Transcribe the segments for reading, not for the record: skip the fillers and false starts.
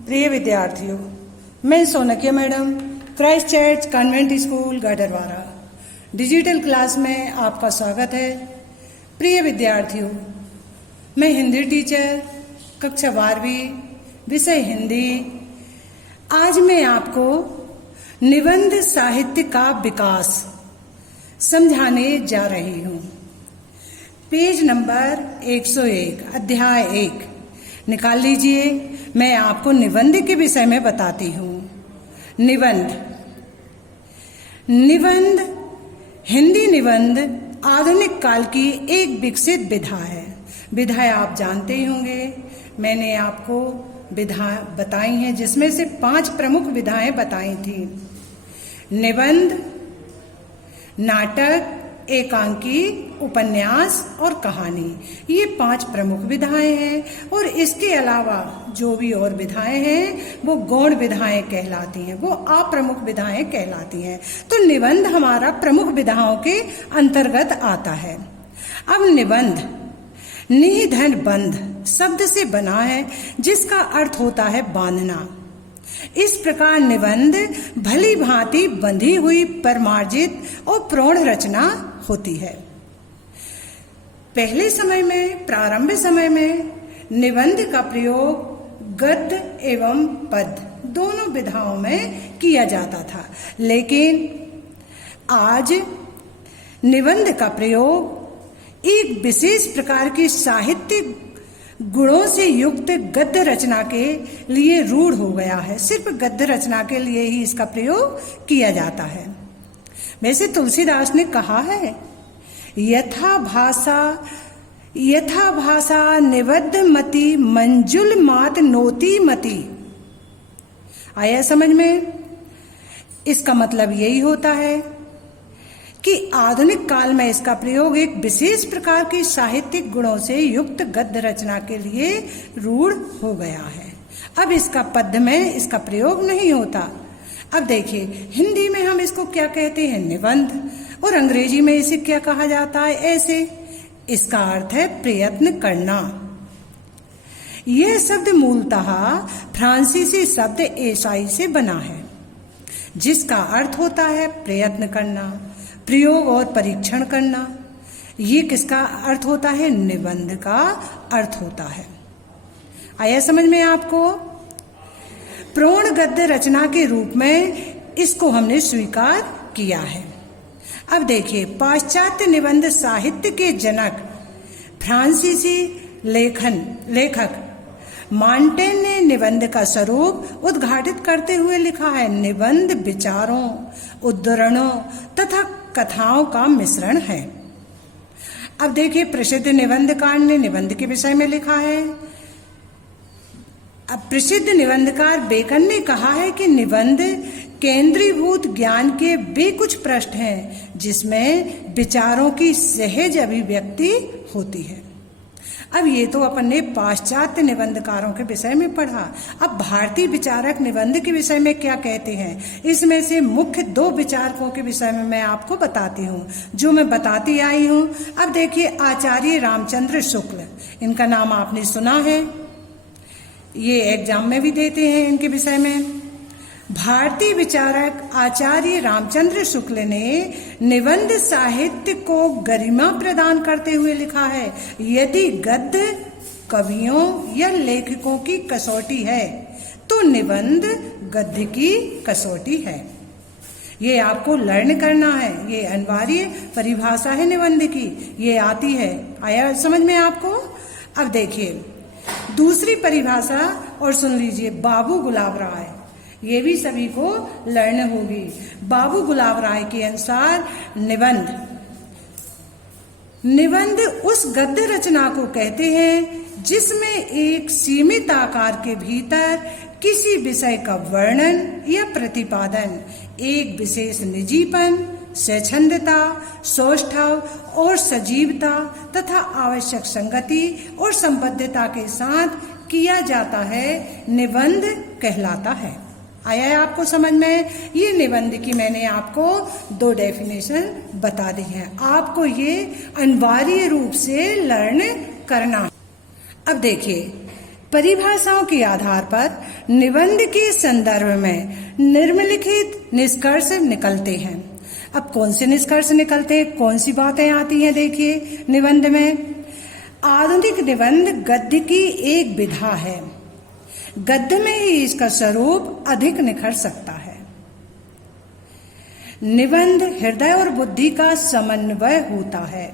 प्रिय विद्यार्थियों, मैं Sonkiya madam Christ church convent school Gadarwara digital class में आपका स्वागत है। प्रिय विद्यार्थियों, मैं हिंदी टीचर कक्षा 12वीं विषय हिंदी। आज मैं आपको निबंध साहित्य का विकास समझाने जा रही हूँ। पेज नंबर 101 अध्याय 1 निकाल लीजिए। मैं आपको निबंध के विषय में बताती हूँ। निबंध हिंदी निबंध आधुनिक काल की एक विकसित विधा है। विधाएं आप जानते ही होंगे, मैंने आपको विधा बताई हैं, जिसमें से 5 प्रमुख विधाएं बताई थी। निबंध, नाटक, एकांकी, उपन्यास और कहानी, ये 5 प्रमुख विधाएं हैं। और इसके अलावा जो भी और विधाएं हैं वो गौण विधाएं कहलाती हैं, वो अप्रमुख विधाएं कहलाती हैं। तो निबंध हमारा प्रमुख विधाओं के अंतर्गत आता है। अब निबंध नि धन बंध शब्द से बना है, जिसका अर्थ होता है बांधना। इस प्रकार निबंध भली भांति बंधी हुई परमार्जित और प्रौढ़ रचना होती है। पहले समय में, प्रारंभ समय में निबंध का प्रयोग गद्य एवं पद्य दोनों विधाओं में किया जाता था, लेकिन आज निबंध का प्रयोग एक विशेष प्रकार की साहित्यिक गुणों से युक्त गद्य रचना के लिए रूढ़ हो गया है। सिर्फ गद्य रचना के लिए ही इसका प्रयोग किया जाता है। वैसे तुलसीदास ने कहा है, यथा भाषा निबद्ध मति मंजुल मात नोती मति। आया समझ में? इसका मतलब यही होता है कि आधुनिक काल में इसका प्रयोग एक विशेष प्रकार की साहित्यिक गुणों से युक्त गद्य रचना के लिए रूढ़ हो गया है। अब इसका पद्य में इसका प्रयोग नहीं होता। अब देखिए, हिंदी में हम इसको क्या कहते हैं? निबंध। और अंग्रेजी में इसे क्या कहा जाता है? ऐसे। इसका अर्थ है प्रयत्न करना। यह शब्द मूलतः फ्रांसीसी शब्द एसाई से बना है, जिसका अर्थ होता है प्रयत्न करना, प्रयोग और परीक्षण करना। ये किसका अर्थ होता है? निबंध का अर्थ होता है। आया समझ में आपको? प्रौढ़ गद्य रचना के रूप में इसको हमने स्वीकार किया है। अब देखिए, पाश्चात्य निबंध साहित्य के जनक फ्रांसीसी लेखक मॉन्टेन ने निबंध का स्वरूप उद्घाटित करते हुए लिखा है, निबंध विचारों, उद्धरणों तथा कथाओं का मिश्रण है। अब देखिए, प्रसिद्ध निबंधकार ने निबंध के विषय में लिखा है। अब प्रसिद्ध निबंधकार बेकन ने कहा है कि निबंध केंद्रीभूत ज्ञान के वे कुछ पृष्ठ हैं जिसमें विचारों की सहज अभिव्यक्ति होती है। अब ये तो अपन ने पाश्चात्य निबंधकारों के विषय में पढ़ा। अब भारतीय विचारक निबंध के विषय में क्या कहते हैं, इसमें से मुख्य 2 विचारकों के विषय में मैं आपको बताती हूँ, जो मैं बताती आई हूँ। अब देखिए, आचार्य रामचंद्र शुक्ल, इनका नाम आपने सुना है, ये एग्जाम में भी देते हैं इनके विषय में। भारतीय विचारक आचार्य रामचंद्र शुक्ल ने निबंध साहित्य को गरिमा प्रदान करते हुए लिखा है, यदि गद्य कवियों या लेखकों की कसौटी है तो निबंध गद्य की कसौटी है। ये आपको लर्न करना है, ये अनिवार्य परिभाषा है निबंध की, ये आती है। आया समझ में आपको? अब देखिए दूसरी परिभाषा और सुन लीजिए, बाबू गुलाब राय, ये भी सभी को लर्न होगी। बाबू गुलाब राय के अनुसार निबंध उस गद्य रचना को कहते हैं जिसमें एक सीमित आकार के भीतर किसी विषय का वर्णन या प्रतिपादन एक विशेष निजीपन, स्वच्छंदता, सौष्ठव और सजीवता तथा आवश्यक संगति और संबद्धता के साथ किया जाता है, निबंध कहलाता है। आया है आपको समझ में? ये निबंध की मैंने आपको 2 डेफिनेशन बता दी है, आपको ये अनिवार्य रूप से लर्न करना। अब देखिए, परिभाषाओं के आधार पर निबंध के संदर्भ में निम्नलिखित निष्कर्ष निकलते हैं। अब कौन से निष्कर्ष निकलते हैं, कौन सी बातें आती हैं, देखिए निबंध में। आधुनिक निबंध गद्य की एक विधा है। गद्य में ही इसका स्वरूप अधिक निखर सकता है। निबंध हृदय और बुद्धि का समन्वय होता है।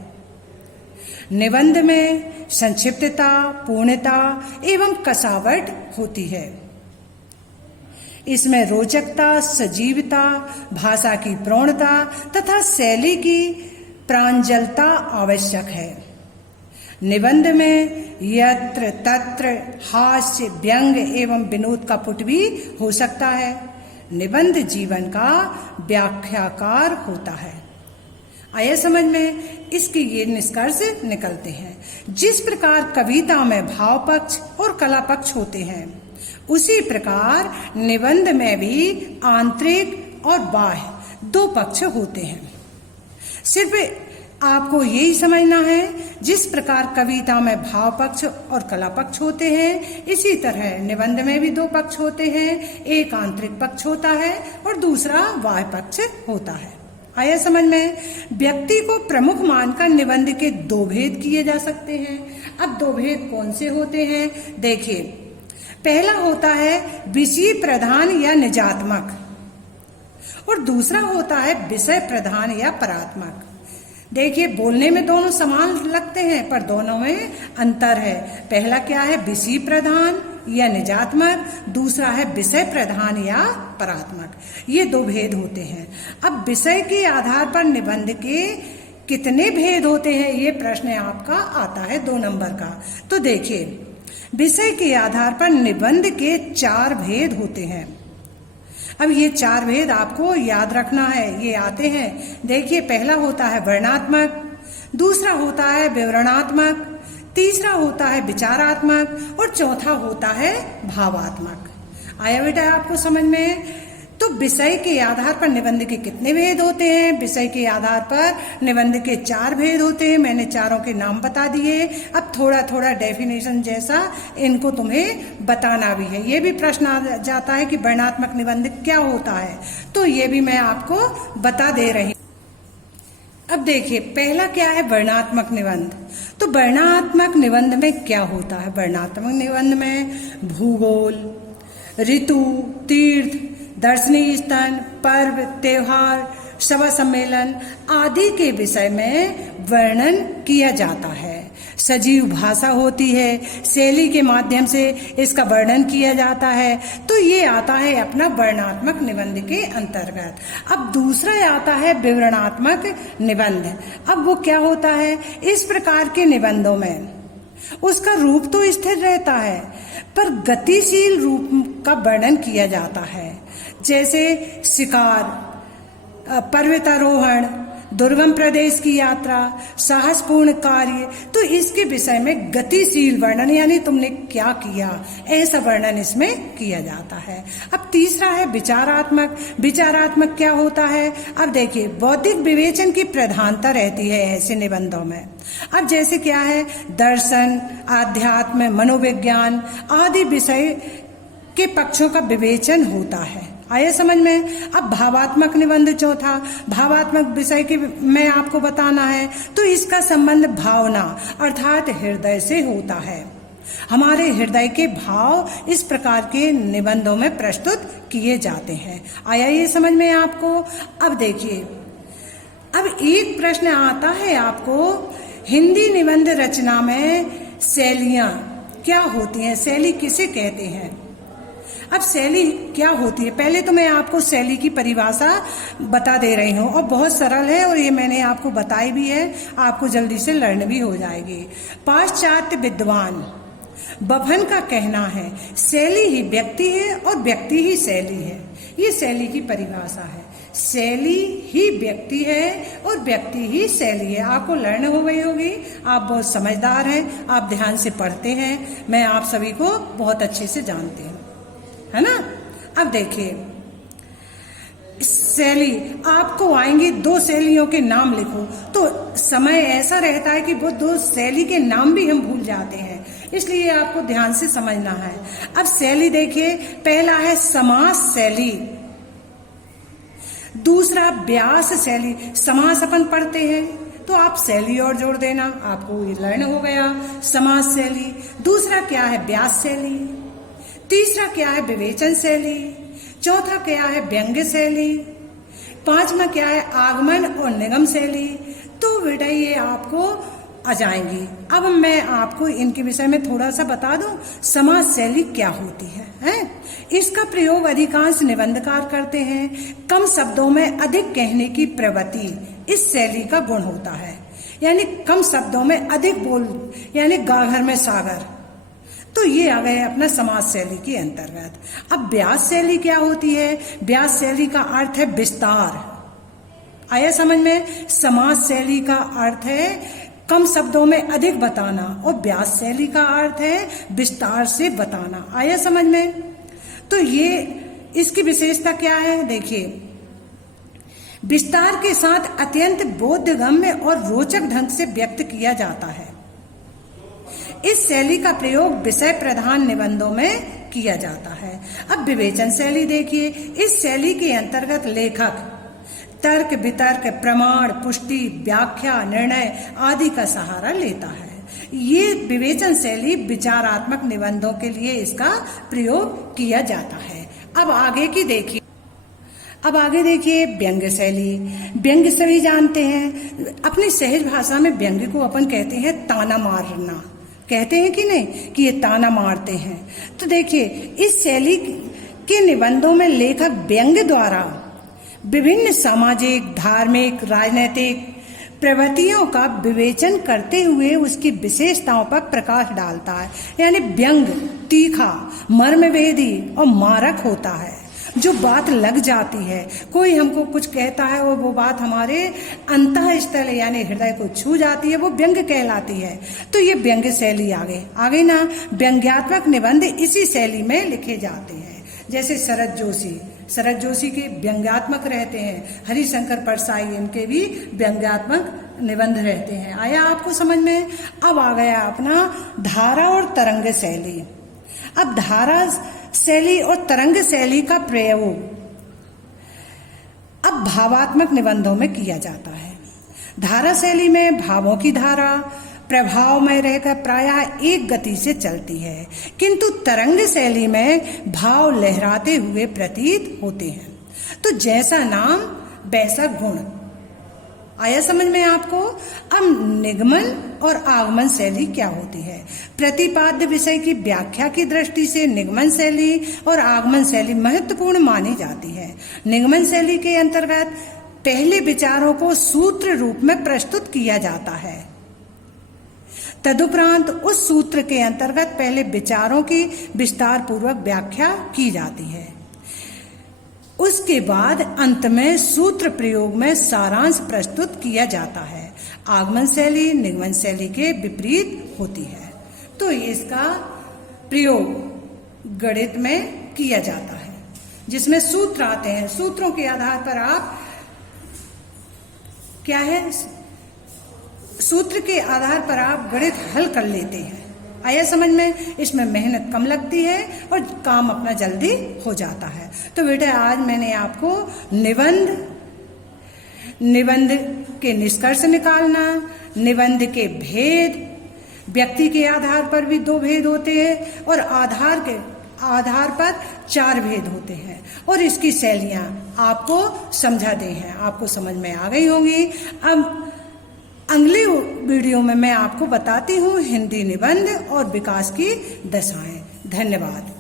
निबंध में संक्षिप्तता, पूर्णता एवं कसावट होती है। इसमें रोचकता, सजीवता, भाषा की प्रौढ़ता तथा शैली की प्रांजलता आवश्यक है। निबंध में यत्र तत्र हास्य, व्यंग एवं विनोद का पुट भी हो सकता है। निबंध जीवन का व्याख्याकार होता है। आया समझ में? इसके ये निष्कर्ष निकलते हैं। जिस प्रकार कविता में भाव पक्ष और कला पक्ष होते हैं, उसी प्रकार निबंध में भी आंतरिक और बाह्य दो पक्ष होते हैं। सिर्फ आपको यही समझना है, जिस प्रकार कविता में भाव पक्ष और कला पक्ष होते हैं, इसी तरह निबंध में भी दो पक्ष होते हैं। एक आंतरिक पक्ष होता है और दूसरा बाह्य पक्ष होता है। आया समझ में? व्यक्ति को प्रमुख मानकर निबंध के दो भेद किए जा सकते हैं। अब दो भेद कौन से होते हैं, देखिए। पहला होता है विषय प्रधान या निजात्मक, और दूसरा होता है विषय प्रधान या परात्मक। देखिए, बोलने में दोनों समान लगते हैं, पर दोनों में अंतर है। पहला क्या है, विषय प्रधान या निजात्मक, दूसरा है विषय प्रधान या परात्मक। ये दो भेद होते हैं। अब विषय के आधार पर निबंध के कितने भेद होते हैं, ये प्रश्न आपका आता है 2 नंबर का। तो देखिए, विषय के आधार पर निबंध के 4 भेद होते हैं। अब ये 4 भेद आपको याद रखना है, ये आते हैं। देखिए, पहला होता है वर्णात्मक, दूसरा होता है विवरणात्मक, तीसरा होता है विचारात्मक और चौथा होता है भावात्मक। आया बेटा आपको समझ में? तो विषय के आधार पर निबंध के कितने भेद होते हैं? विषय के आधार पर निबंध के 4 भेद होते हैं। मैंने चारों के नाम बता दिए। अब थोड़ा थोड़ा डेफिनेशन जैसा इनको तुम्हें बताना भी है। ये भी प्रश्न आ जाता है कि वर्णात्मक निबंध क्या होता है, तो ये भी मैं आपको बता दे रही। अब देखिए, पहला क्या है, वर्णात्मक निबंध। तो वर्णात्मक निबंध में क्या होता है? वर्णात्मक निबंध में भूगोल, ऋतु, तीर्थ, दर्शनीय स्थल, पर्व, त्योहार, सभा सम्मेलन आदि के विषय में वर्णन किया जाता है। सजीव भाषा होती है, शैली के माध्यम से इसका वर्णन किया जाता है। तो ये आता है अपना वर्णात्मक निबंध के अंतर्गत। अब दूसरा आता है विवरणात्मक निबंध। अब वो क्या होता है? इस प्रकार के निबंधों में उसका रूप तो स्थिर रहता है, पर गतिशील रूप का वर्णन किया जाता है। जैसे शिकार, पर्वतारोहण, दुर्गम प्रदेश की यात्रा, साहसपूर्ण कार्य, तो इसके विषय में गतिशील वर्णन, यानी तुमने क्या किया, ऐसा वर्णन इसमें किया जाता है। अब तीसरा है विचारात्मक। विचारात्मक क्या होता है? अब देखिए, बौद्धिक विवेचन की प्रधानता रहती है ऐसे निबंधों में। अब जैसे क्या है, दर्शन, आध्यात्म, मनोविज्ञान आदि विषय के पक्षों का विवेचन होता है। आया समझ में? अब भावात्मक निबंध चौथा, भावात्मक विषय के में आपको बताना है, तो इसका संबंध भावना अर्थात हृदय से होता है। हमारे हृदय के भाव इस प्रकार के निबंधों में प्रस्तुत किए जाते हैं। आया ये समझ में आपको? अब देखिए, अब एक प्रश्न आता है आपको, हिंदी निबंध रचना में शैलियां क्या होती हैं, शैली किसे कहते हैं? अब शैली क्या होती है, पहले तो मैं आपको शैली की परिभाषा बता दे रही हूँ, और बहुत सरल है, और ये मैंने आपको बताई भी है, आपको जल्दी से लर्न भी हो जाएगी। पाश्चात्य विद्वान बभन का कहना है, शैली ही व्यक्ति है और व्यक्ति ही शैली है। ये शैली की परिभाषा है। शैली ही व्यक्ति है और व्यक्ति ही शैली है। आपको लर्न हो गई होगी, आप बहुत समझदार हैं, आप ध्यान से पढ़ते हैं, मैं आप सभी को बहुत अच्छे से जानती हूँ, है ना। अब देखिए, शैली आपको आएंगी, 2 शैलियों के नाम लिखो। तो समय ऐसा रहता है कि वो 2 शैली के नाम भी हम भूल जाते हैं, इसलिए आपको ध्यान से समझना है। अब शैली देखिए, पहला है समास शैली, दूसरा व्यास शैली। समास अपन पढ़ते हैं तो आप शैली और जोड़ देना, आपको ये लर्न हो गया समास शैली। दूसरा क्या है व्यास शैली, तीसरा क्या है विवेचन शैली, चौथा क्या है व्यंग्य शैली, पांचवा क्या है आगमन और निगम शैली। तो बेटा ये आपको आ जाएंगी। अब मैं आपको इनके विषय में थोड़ा सा बता दूं, समास शैली क्या होती है, हैं? इसका प्रयोग अधिकांश निबंधकार करते हैं। कम शब्दों में अधिक कहने की प्रवृत्ति इस शैली का गुण होता है, यानी कम शब्दों में अधिक बोल, यानी गाघर में सागर। तो ये आ गए अपना समास शैली के अंतर्गत। अब व्यास शैली क्या होती है? व्यास शैली का अर्थ है विस्तार। आया समझ में? समास शैली का अर्थ है कम शब्दों में अधिक बताना और व्यास शैली का अर्थ है विस्तार से बताना। आया समझ में? तो ये इसकी विशेषता क्या है देखिए, विस्तार के साथ अत्यंत बोधगम्य और रोचक ढंग से व्यक्त किया जाता है। इस शैली का प्रयोग विषय प्रधान निबंधों में किया जाता है। अब विवेचन शैली देखिए, इस शैली के अंतर्गत लेखक तर्क वितर्क प्रमाण पुष्टि व्याख्या निर्णय आदि का सहारा लेता है। ये विवेचन शैली विचारात्मक निबंधों के लिए इसका प्रयोग किया जाता है। अब आगे देखिए व्यंग्य शैली। व्यंग्य सभी जानते हैं, अपनी सहज भाषा में व्यंग्य को अपन कहते हैं ताना मारना, कहते हैं कि नहीं कि ये ताना मारते हैं। तो देखिए इस शैली के निबंधों में लेखक व्यंग्य द्वारा विभिन्न सामाजिक धार्मिक राजनैतिक प्रवृत्तियों का विवेचन करते हुए उसकी विशेषताओं पर प्रकाश डालता है। यानी व्यंग तीखा मर्मवेदी और मारक होता है, जो बात लग जाती है। कोई हमको कुछ कहता है और वो बात हमारे अंतःस्थल यानी हृदय को छू जाती है, वो व्यंग्य कहलाती है। तो ये व्यंग्य शैली आ गई ना। व्यंग्यात्मक निबंध इसी शैली में लिखे जाते हैं। जैसे शरद जोशी के व्यंग्यात्मक रहते हैं, हरिशंकर परसाई इनके भी व्यंग्यात्मक निबंध रहते हैं। आया आपको समझ में? अब आ गया अपना धारा और तरंग शैली। अब धारा शैली और तरंग शैली का प्रयोग अब भावात्मक निबंधों में किया जाता है। धारा शैली में भावों की धारा प्रभाव में रहकर प्रायः एक गति से चलती है, किंतु तरंग शैली में भाव लहराते हुए प्रतीत होते हैं। तो जैसा नाम वैसा गुण। आया समझ में आपको? अब निगमन और आगमन शैली क्या होती है? प्रतिपाद्य विषय की व्याख्या की दृष्टि से निगमन शैली और आगमन शैली महत्वपूर्ण मानी जाती है। निगमन शैली के अंतर्गत पहले विचारों को सूत्र रूप में प्रस्तुत किया जाता है, तदुपरांत उस सूत्र के अंतर्गत पहले विचारों की विस्तार पूर्वक व्याख्या की जाती है। उसके बाद अंत में सूत्र प्रयोग में सारांश प्रस्तुत किया जाता है। आगमन शैली निगमन शैली के विपरीत होती है। तो इसका प्रयोग गणित में किया जाता है, जिसमें सूत्र आते हैं। सूत्रों के आधार पर आप क्या है, सूत्र के आधार पर आप गणित हल कर लेते हैं। आया समझ में? इसमें मेहनत कम लगती है और काम अपना जल्दी हो जाता है। तो बेटा आज मैंने आपको निबंध के निष्कर्ष निकालना, निबंध के भेद, व्यक्ति के आधार पर भी 2 भेद होते हैं और आधार पर 4 भेद होते हैं, और इसकी शैलियां आपको समझा दी हैं, आपको समझ में आ गई होंगी। अब अगले वीडियो में मैं आपको बताती हूँ हिंदी निबंध और विकास की दशाएं। धन्यवाद।